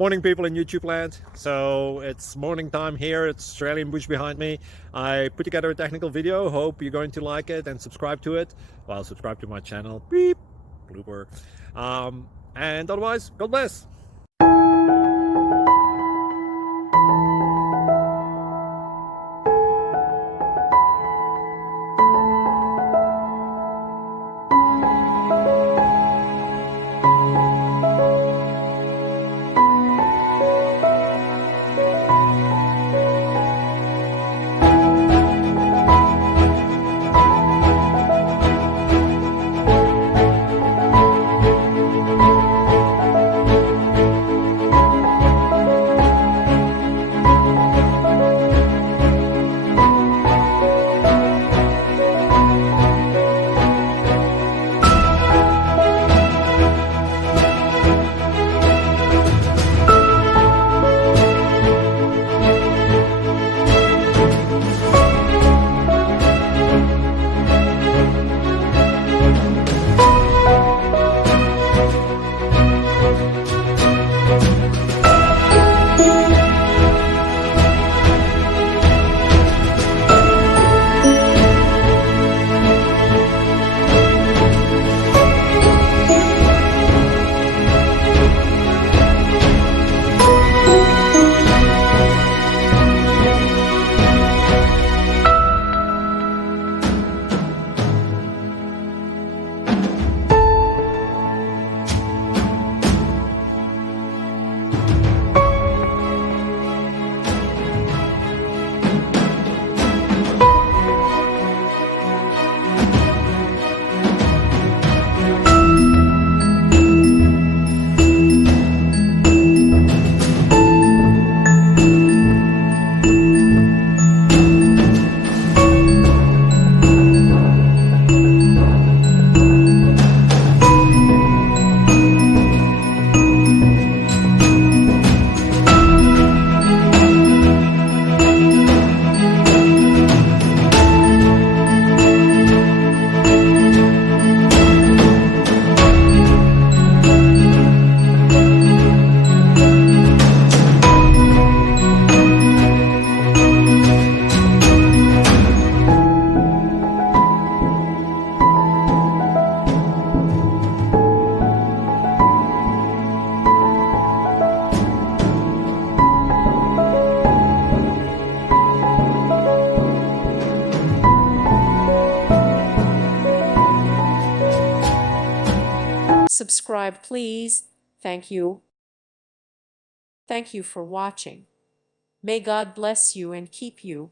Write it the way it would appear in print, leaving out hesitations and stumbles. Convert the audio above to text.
Morning, people in YouTube land. So it's morning time here. It's Australian bush behind me. I put together a technical video. Hope you're going to like it and subscribe to it. Well, subscribe to my channel. Beep. Blooper. And otherwise, God bless. Subscribe, please. Thank you. Thank you for watching. May God bless you and keep you.